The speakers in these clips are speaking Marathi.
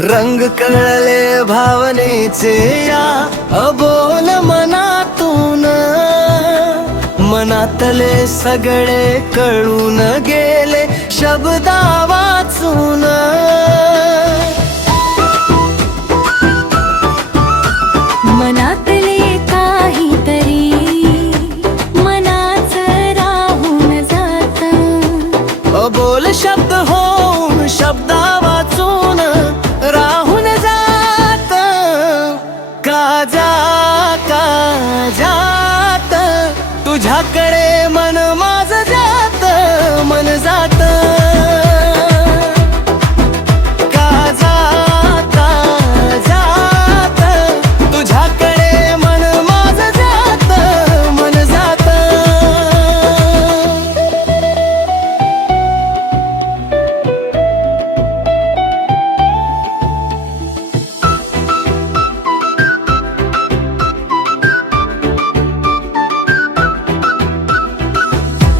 रंग कळले भावनेचे या अबोल मनातून, मनातले सगळे कळून गेले शब्दा वाचून. मनातले काहीतरी मनाच राहून जात, अबोल शब्द होऊन शब्दा वाचून राहून जात. का जात तुझ्याकडे मन माझं जात, मन जात. का जात तुझ्याकडे मन माझं जात, मन जात.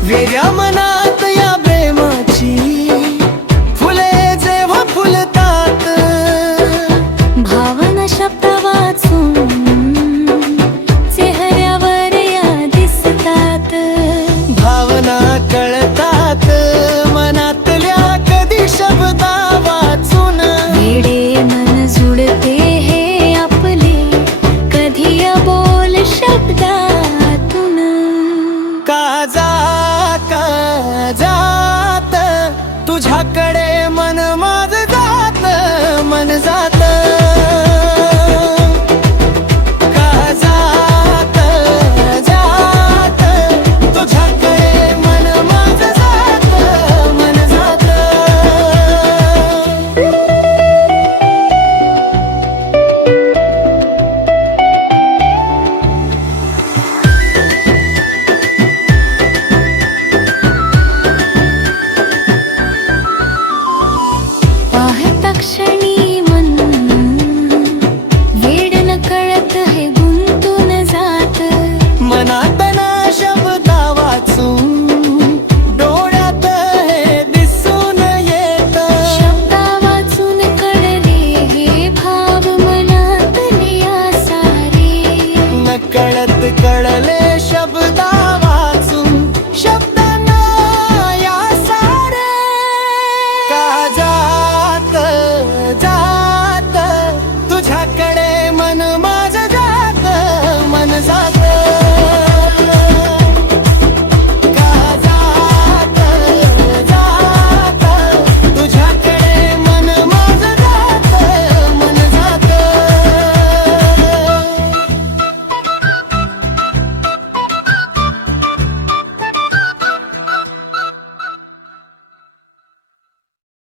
वेगळ्या मनात या प्रेमाची फुले जेव्हा फुलतात, भावना शब्द वाचून चेहऱ्यावर या दिसतात. भावना कळतात मनातल्या कधी शब्दा वाचून. वेडे मन जुळते हे आपले कधी अबोल शब्दातून. का जात तुझ्याकडे मन